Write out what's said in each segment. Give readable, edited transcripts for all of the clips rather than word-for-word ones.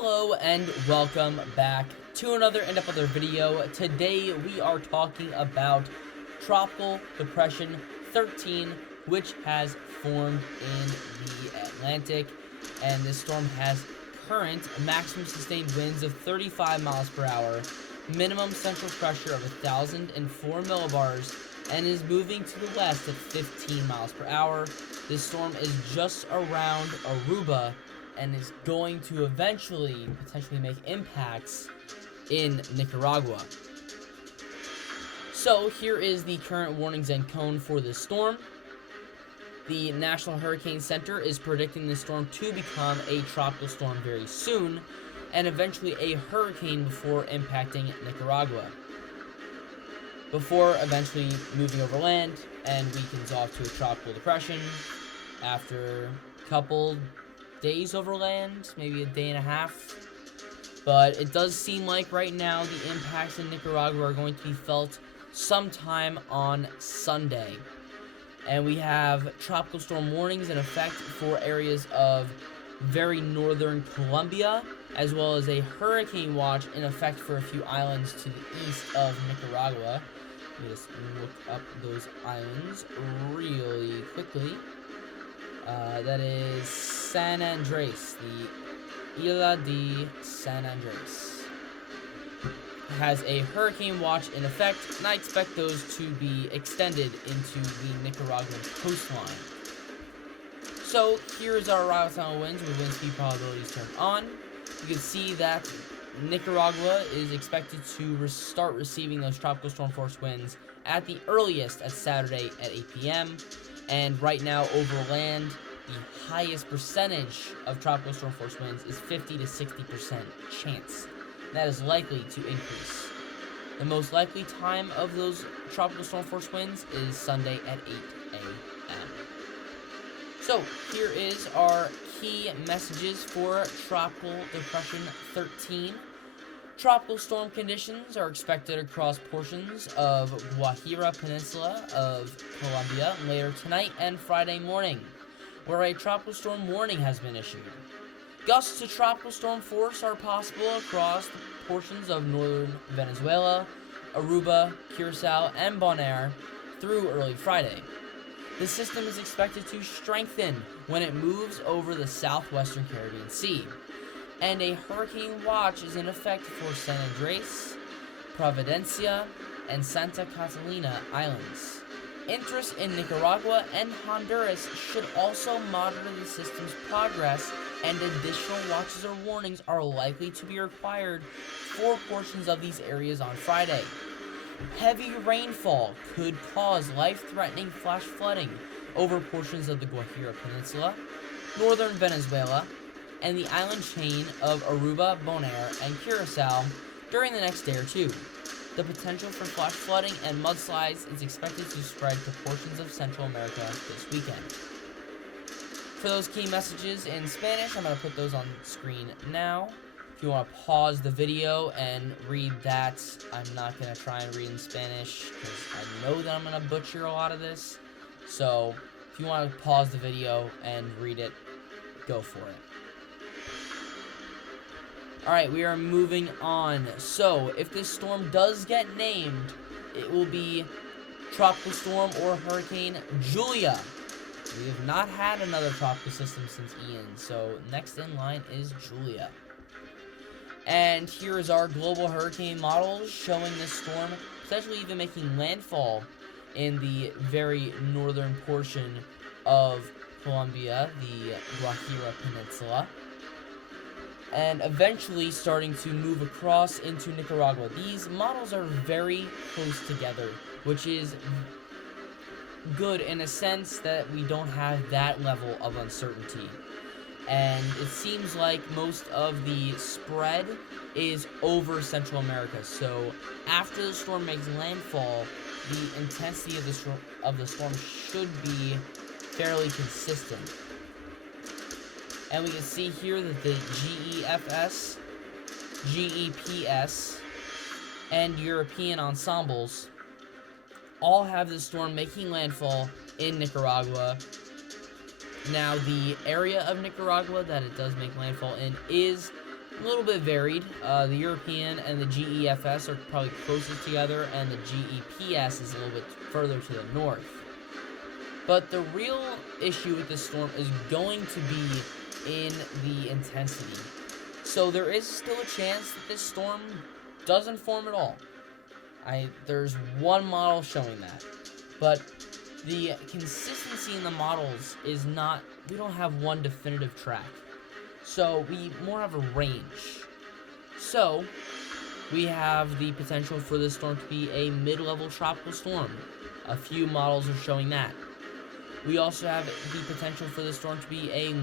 Hello and welcome back to another other video. Today we are talking about Tropical Depression 13, which has formed in the Atlantic, and this storm has current maximum sustained winds of 35 miles per hour, minimum central pressure of 1,004 millibars, and is moving to the west at 15 miles per hour. This storm is just around Aruba and is going to eventually potentially make impacts in Nicaragua. So here is the current warnings and cone for this storm. The National Hurricane Center is predicting this storm to become a tropical storm very soon, and eventually a hurricane before impacting Nicaragua, before eventually moving over land and weakens off to a tropical depression after a couple days over land, maybe a day and a half. But it does seem like right now the impacts in Nicaragua are going to be felt sometime on Sunday. And we have tropical storm warnings in effect for areas of very northern Colombia, as well as a hurricane watch in effect for a few islands to the east of Nicaragua. Let me just look up those islands really quickly. That is San Andres, the Isla de San Andres. Has a hurricane watch in effect, and I expect those to be extended into the Nicaraguan coastline. So here's our arrival time of winds with wind speed probabilities turned on. You can see that Nicaragua is expected to start receiving those tropical storm force winds at the earliest at Saturday at 8 p.m. And right now over land, the highest percentage of tropical storm force winds is 50 to 60% chance. That is likely to increase. The most likely time of those tropical storm force winds is Sunday at 8 a.m. So here is our key messages for Tropical Depression 13. Tropical storm conditions are expected across portions of Guajira Peninsula of Colombia later tonight and Friday morning, where a tropical storm warning has been issued. Gusts to tropical storm force are possible across portions of northern Venezuela, Aruba, Curacao, and Bonaire through early Friday. The system is expected to strengthen when it moves over the southwestern Caribbean Sea, and a hurricane watch is in effect for San Andres, Providencia, and Santa Catalina Islands. Interest in Nicaragua and Honduras should also monitor the system's progress, and additional watches or warnings are likely to be required for portions of these areas on Friday. Heavy rainfall could cause life-threatening flash flooding over portions of the Guajira Peninsula, northern Venezuela, and the island chain of Aruba, Bonaire, and Curacao during the next day or two. The potential for flash flooding and mudslides is expected to spread to portions of Central America this weekend. For those key messages in Spanish, I'm going to put those on screen now. If you want to pause the video and read that, I'm not going to try and read in Spanish because I know that I'm going to butcher a lot of this. So if you want to pause the video and read it, go for it. Alright, we are moving on. So, if this storm does get named, it will be Tropical Storm or Hurricane Julia. We have not had another tropical system since Ian, so next in line is Julia. And here is our global hurricane models showing this storm potentially even making landfall in the very northern portion of Colombia, the Guajira Peninsula, and eventually starting to move across into Nicaragua. These models are very close together, which is good in a sense that we don't have that level of uncertainty. And it seems like most of the spread is over Central America. So after the storm makes landfall, the intensity of the storm should be fairly consistent. And we can see here that the GEFS, GEPS, and European ensembles all have this storm making landfall in Nicaragua. Now, the area of Nicaragua that it does make landfall in is a little bit varied. The European and the GEFS are probably closest together, and the GEPS is a little bit further to the north. But the real issue with this storm is going to be in the intensity. So there is still a chance that this storm doesn't form at all. There's one model showing that. But the consistency in the models is not, we don't have one definitive track. So we more have a range. So we have the potential for this storm to be a mid-level tropical storm. A few models are showing that. We also have the potential for this storm to be a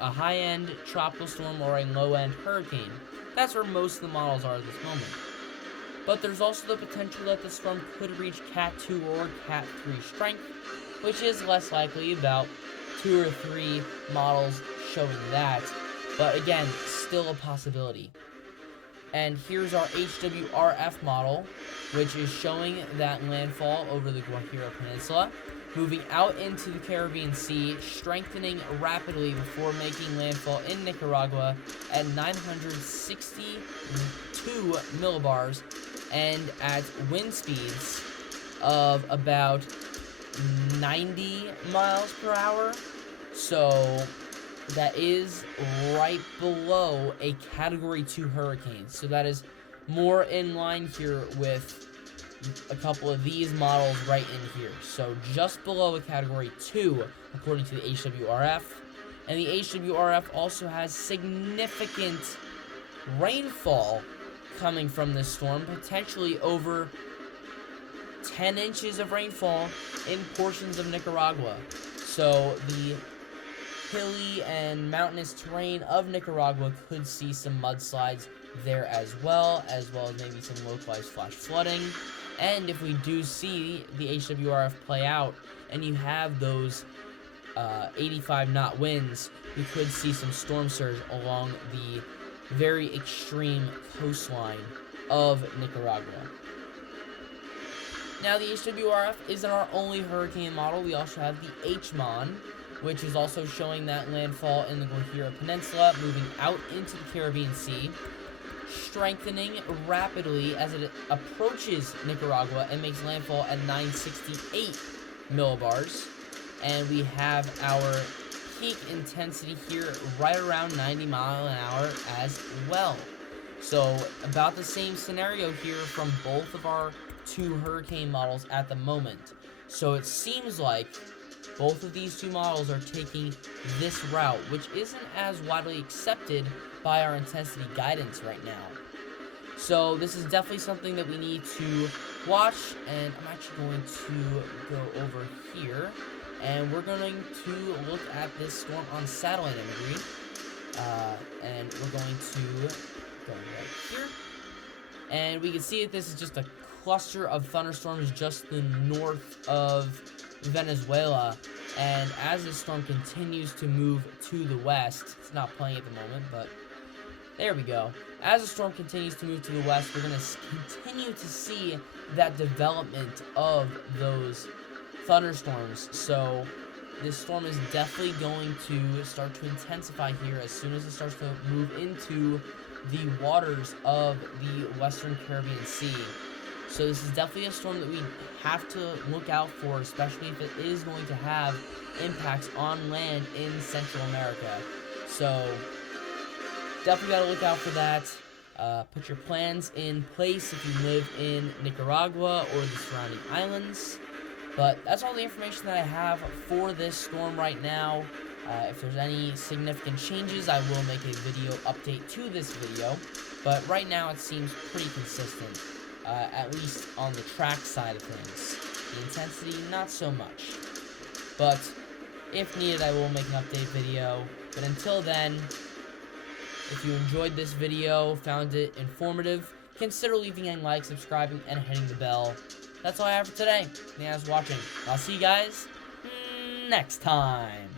a high-end tropical storm or a low-end hurricane. That's where most of the models are at this moment. But there's also the potential that the storm could reach Cat 2 or Cat 3 strength, which is less likely, about 2 or 3 models showing that. But again, still a possibility. And here's our HWRF model, which is showing that landfall over the Guajira Peninsula, moving out into the Caribbean Sea, strengthening rapidly before making landfall in Nicaragua at 962 millibars and at wind speeds of about 90 miles per hour. So that is right below a Category 2 hurricane. So that is more in line here with a couple of these models right in here. So just below a Category 2, according to the HWRF. And the HWRF also has significant rainfall coming from this storm, potentially over 10 inches of rainfall in portions of Nicaragua. So the hilly and mountainous terrain of Nicaragua could see some mudslides there as well as maybe some localized flash flooding. And if we do see the HWRF play out and you have those 85-knot winds, we could see some storm surge along the very extreme coastline of Nicaragua. Now, the HWRF isn't our only hurricane model. We also have the HMON, which is also showing that landfall in the Guajira Peninsula, moving out into the Caribbean Sea, strengthening rapidly as it approaches Nicaragua and makes landfall at 968 millibars. And we have our peak intensity here right around 90 mile an hour as well. So about the same scenario here from both of our two hurricane models at the moment. So it seems like both of these two models are taking this route, which isn't as widely accepted by our intensity guidance right now. So this is definitely something that we need to watch, and I'm actually going to go over here, and we're going to look at this storm on satellite imagery, and we're going to go right here, and we can see that this is just a cluster of thunderstorms just to the north of Venezuela. And as this storm continues to move to the west, it's not playing at the moment, but there we go. As the storm continues to move to the west, we're going to continue to see that development of those thunderstorms. So this storm is definitely going to start to intensify here as soon as it starts to move into the waters of the Western Caribbean Sea. So this is definitely a storm that we have to look out for, especially if it is going to have impacts on land in Central America. So definitely got to look out for that. Put your plans in place if you live in Nicaragua or the surrounding islands. But that's all the information that I have for this storm right now. If there's any significant changes, I will make a video update to this video. But right now it seems pretty consistent. At least on the track side of things. The intensity, not so much. But if needed, I will make an update video. But until then, if you enjoyed this video, found it informative, consider leaving a like, subscribing, and hitting the bell. That's all I have for today. Thanks for watching. I'll see you guys next time.